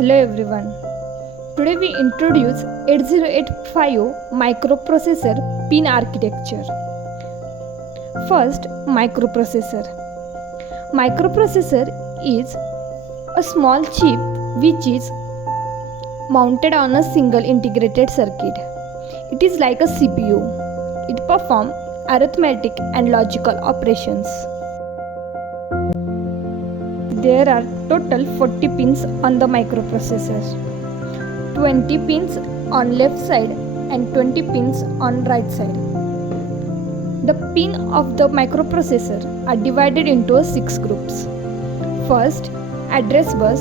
Hello everyone. Today we introduce 8085 microprocessor pin architecture. First, microprocessor. Microprocessor is a small chip which is mounted on a single integrated circuit. It is like a CPU. It performs arithmetic and logical operations. There are total 40 pins on the microprocessor. 20 pins on left side and 20 pins on right side. The pins of the microprocessor are divided into 6 groups. First, address bus.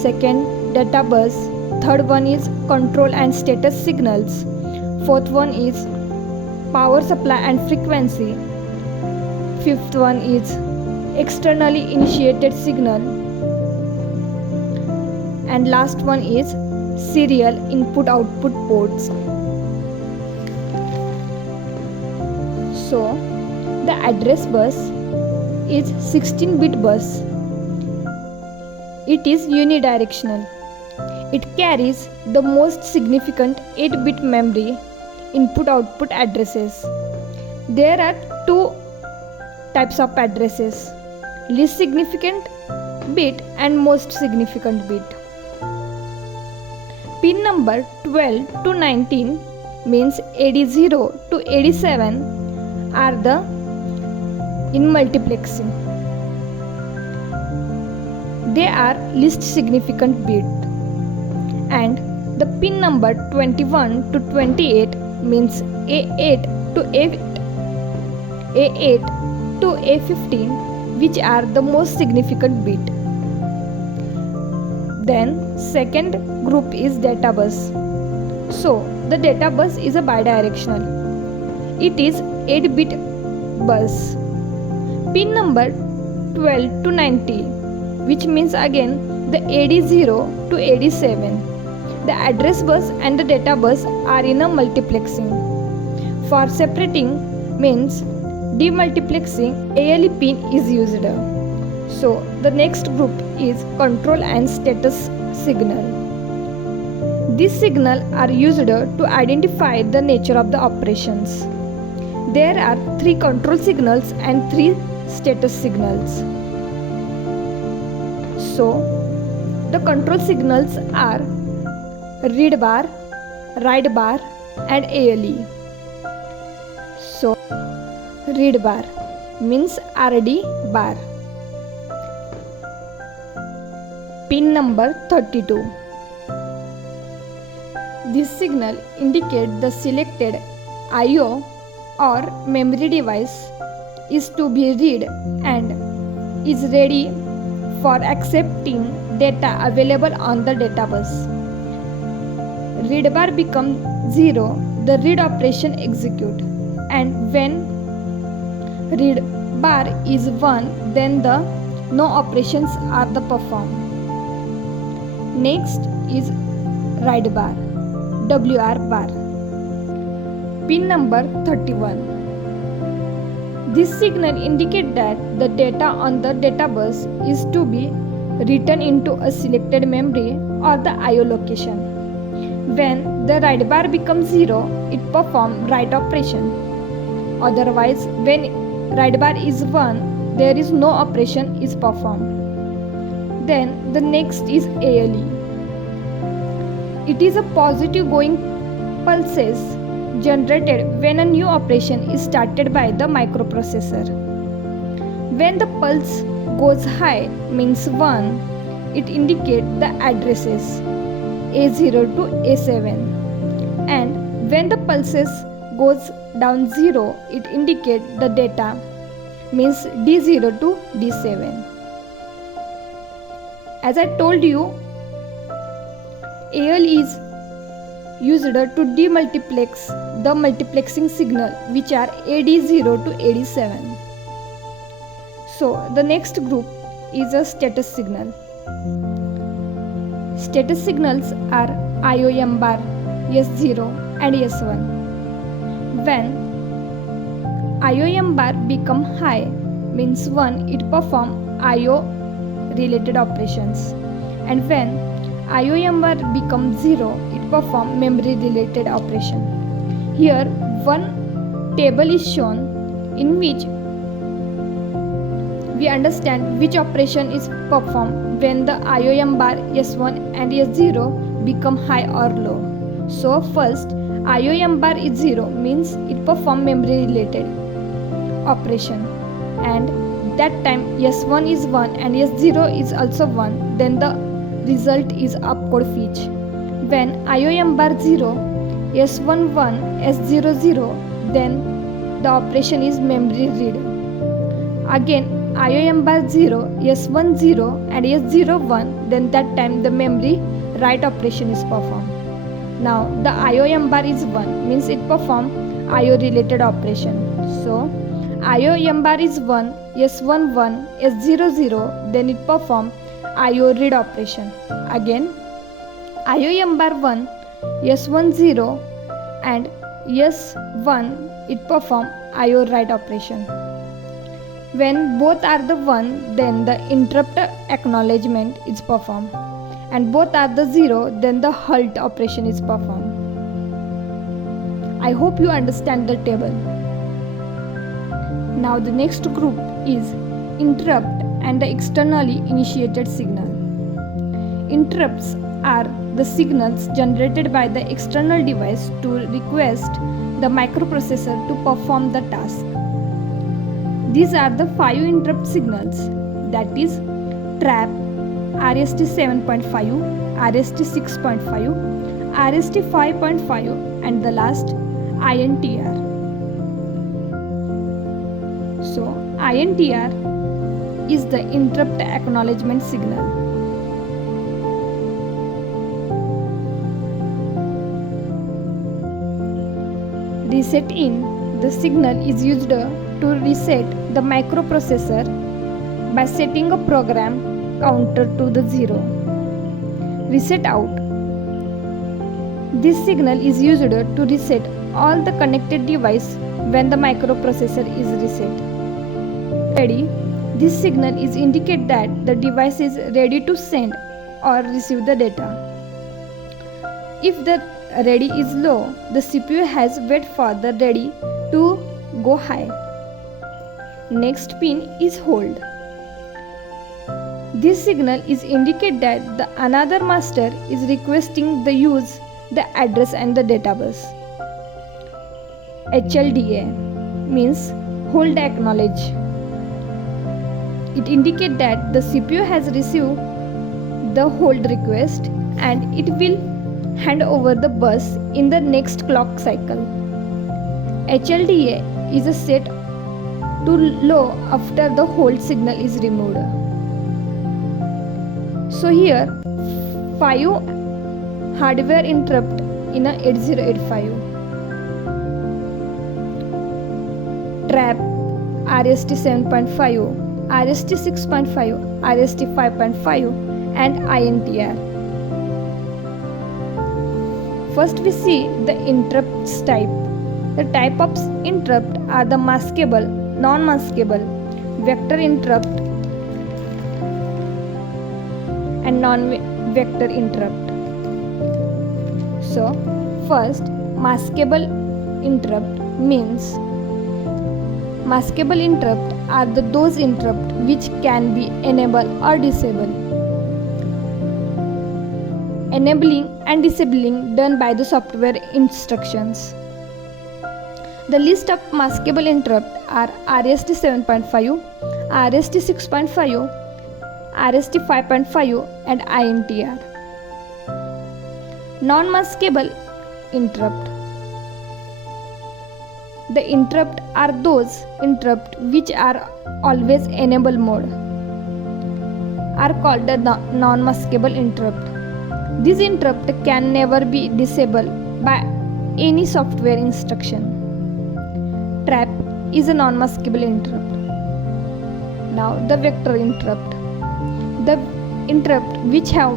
Second, data bus. Third one is control and status signals. Fourth one is power supply and frequency. Fifth one is externally initiated signal, and last one is serial input output ports. So the address bus is 16-bit bus. It is unidirectional. It carries the most significant 8-bit memory input output addresses. There are two types of addresses: least significant bit and most significant bit. Pin number 12 to 19 means AD0 to AD7 are the in multiplexing. They are least significant bit. And the pin number 21 to 28 means A8 to A8 to A15, which are the most significant bit. Then second group is data bus. So the data bus is a bidirectional. It is 8-bit bus. Pin number 12 to 90, which means again the AD0 to AD7. The address bus and the data bus are in a multiplexing. For separating means demultiplexing, ALE pin is used. So the next group is control and status signal. These signals are used to identify the nature of the operations. There are 3 control signals and 3 status signals. So the control signals are read bar, write bar and ALE. So read bar means RD bar. Pin number 32. This signal indicates the selected IO or memory device is to be read and is ready for accepting data available on the data bus. Read bar becomes 0, the read operation execute, and when read bar is 1, then the no operations are the performed. Next is write bar, WR bar. Pin number 31. This signal indicates that the data on the data bus is to be written into a selected memory or the IO location. When the write bar becomes 0, it performs write operation. Otherwise, when write bar is 1, there is no operation is performed. Then the next is ALE. It is a positive going pulses generated when a new operation is started by the microprocessor. When the pulse goes high means 1, it indicates the addresses A0 to A7, and when the pulses goes down 0, it indicates the data means D0 to D7. As I told you, AL is used to demultiplex the multiplexing signal, which are AD0 to AD7. So the next group is a status signal. Status signals are IOM bar, S0 and S1. When IOM bar become high means 1, it perform IO related operations, and when IOM bar becomes 0, it performs memory related operation. Here one table is shown in which we understand which operation is performed when the IOM bar S1 and S0 become high or low. So first IOM bar is 0 means it performs memory related operation, and that time S1 is 1 and S0 is also 1, then the result is opcode fetch. When IOM bar 0, S1 1, S0 0, then the operation is memory read. Again IOM bar 0, S1 0 and S0 1, then that time the memory write operation is performed. Now the IOM bar is 1 means it perform IO related operation. So IOM bar is 1, S1 1, S0 0, then it perform IO read operation. Again IOM bar 1, S1 0 and S1, it perform IO write operation. When both are the 1, then the interrupt acknowledgement is performed, and both are the 0, then the halt operation is performed. I hope you understand the table. Now the next group is interrupt and the externally initiated signal. Interrupts are the signals generated by the external device to request the microprocessor to perform the task. These are the 5 interrupt signals, that is trap, RST 7.5, RST 6.5, RST 5.5 and the last INTR. So INTR is the interrupt acknowledgement signal. Reset in, the signal is used to reset the microprocessor by setting a program counter to the 0. Reset out, this signal is used to reset all the connected device when the microprocessor is reset. Ready, this signal is indicate that the device is ready to send or receive the data. If the ready is low, the CPU has wait for the ready to go high. Next pin is hold. This signal is indicate that the another master is requesting the use the address and the data bus. HLDA means hold acknowledge. It indicates that the CPU has received the hold request and it will hand over the bus in the next clock cycle. HLDA is a set to low after the hold signal is removed. So here 5 hardware interrupt in a 8085. Trap, RST 7.5, RST 6.5, RST 5.5 and INTR. First we see the interrupts type. The type of interrupt are the maskable, non-maskable, vector interrupt and non-vector interrupt. So first maskable interrupt means maskable interrupt are those interrupt which can be enabled or disabled. Enabling and disabling done by the software instructions. The list of maskable interrupt are RST 7.5, RST 6.5, RST 5.5 and INTR. Non-maskable interrupt. The interrupt are those interrupt which are always enable mode are called the non-maskable interrupt. This interrupt can never be disabled by any software instruction. Trap is a non-maskable interrupt. Now the vector interrupt. The interrupt which have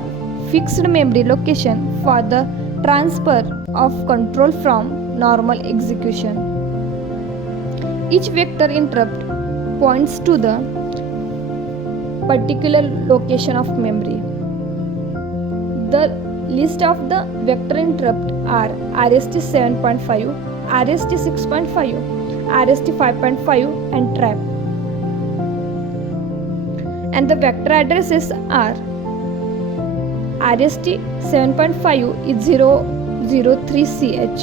fixed memory location for the transfer of control from normal execution. Each vector interrupt points to the particular location of memory. The list of the vector interrupt are RST 7.5, RST 6.5, RST 5.5 and trap. And the vector addresses are RST 7.5 is 003CH.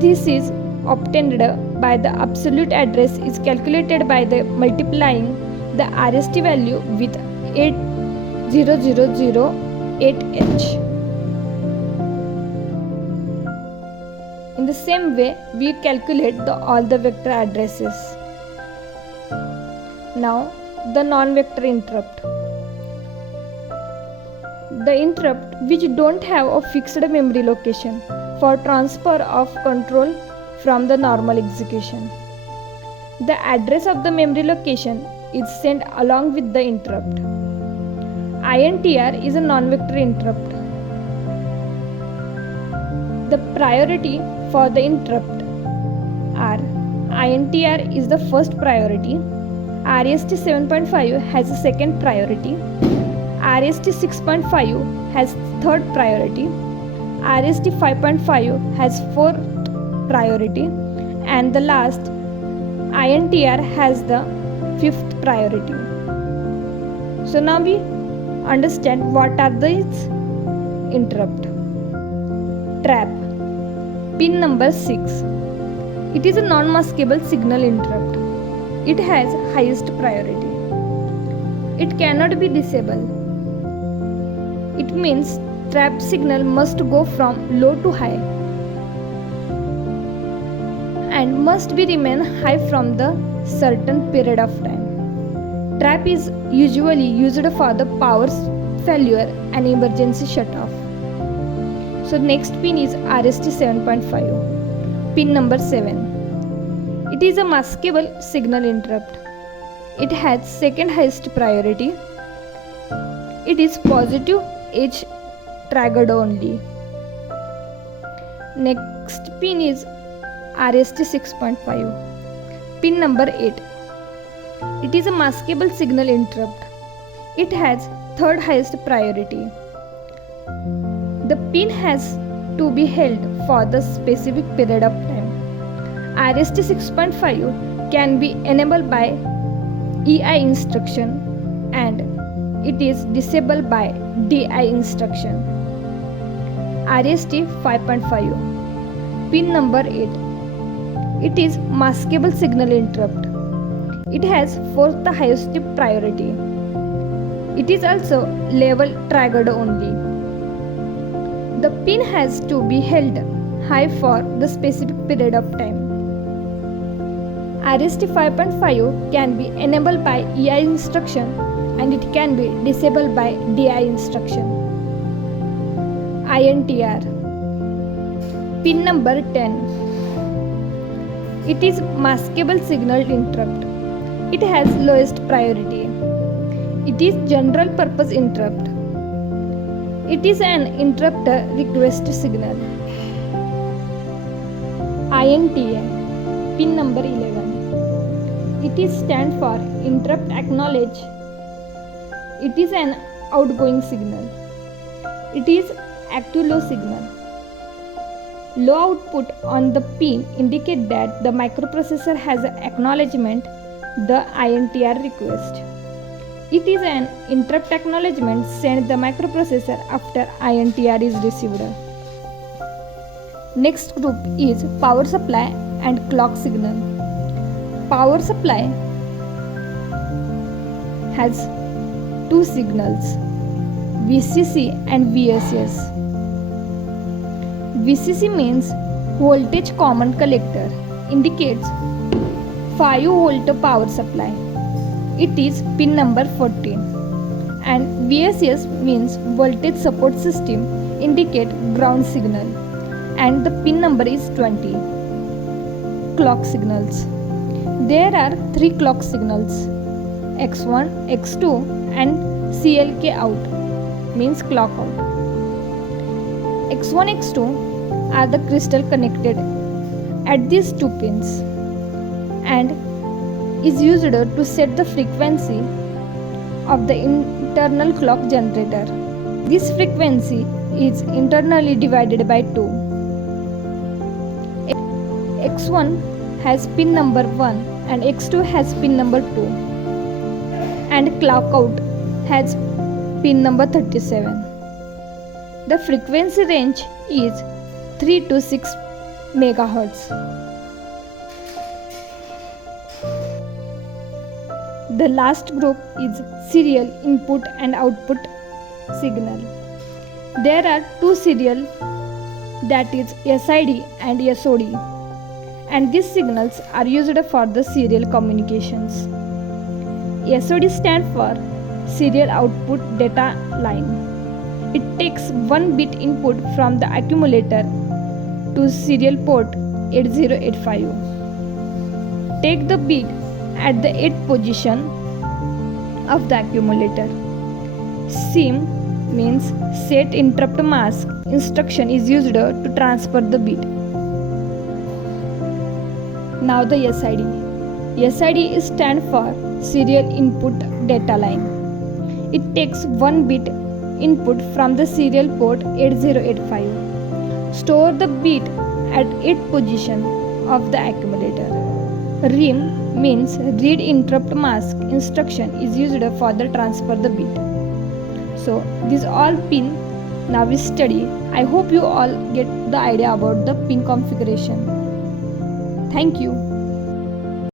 This is obtained by the absolute address is calculated by the multiplying the RST value with 80008H. In the same way, we calculate all the vector addresses. Now, the non-vector interrupt. The interrupt which don't have a fixed memory location for transfer of control from the normal execution. The address of the memory location is sent along with the interrupt. INTR is a non-vector interrupt. The priority for the interrupt are INTR is the first priority, RST 7.5 has a second priority, RST 6.5 has third priority, RST 5.5 has fourth priority, and the last INTR has the fifth priority. So now we understand what are these interrupt. Trap, pin number 6. It is a non-maskable signal interrupt. It has highest priority. It cannot be disabled. It means trap signal must go from low to high and must be remain high from the certain period of time. Trap is usually used for the power failure and emergency shutoff. So next pin is RST 7.5, pin number 7. It is a maskable signal interrupt. It has second highest priority. It is positive edge triggered only. Next pin is RST 6.5, pin number 8. It is a maskable signal interrupt. It has third highest priority. The pin has to be held for the specific period of time. RST 6.5 can be enabled by EI instruction and it is disabled by DI instruction. RST 5.5, pin number 8. It is maskable signal interrupt. It has fourth highest priority. It is also level triggered only. The pin has to be held high for the specific period of time. RST 5.5 can be enabled by EI instruction and it can be disabled by DI instruction. INTR, pin number 10. It is maskable signal interrupt. It has lowest priority. It is general purpose interrupt. It is an interrupt request signal. INTA, pin number 11. It is stand for interrupt acknowledge. It is an outgoing signal. It is active low signal. Low output on the pin indicate that the microprocessor has acknowledgement the INTR request. It is an interrupt acknowledgement sent the microprocessor after INTR is received. Next group is power supply and clock signal. Power supply has two signals, VCC and VSS. VCC means voltage common collector, indicates 5 volt power supply. It is pin number 14. And VSS means voltage support system, indicate ground signal and the pin number is 20. Clock signals. There are 3 clock signals, X1, X2 and CLK out, means clock out. X1, X2 are the crystal connected at these 2 pins and is used to set the frequency of the internal clock generator. This frequency is internally divided by 2. X1 has pin number 1 and X2 has pin number 2, and clock out has pin number 37. The frequency range is 3 to 6 MHz. The last group is serial input and output signal. There are two serial, that is SID and SOD, and these signals are used for the serial communications. SOD stands for serial output data line. It takes 1 bit input from the accumulator to serial port 8085. Take the bit at the 8th position of the accumulator. SIM means set interrupt mask instruction is used to transfer the bit. Now the SID. SID stands for serial input data line. It takes 1 bit input from the serial port 8085. Store the bit at 8th position of the accumulator. RIM means read interrupt mask instruction is used for the transfer the bit. So these all pin now we study. I hope you all get the idea about the pin configuration. Thank you.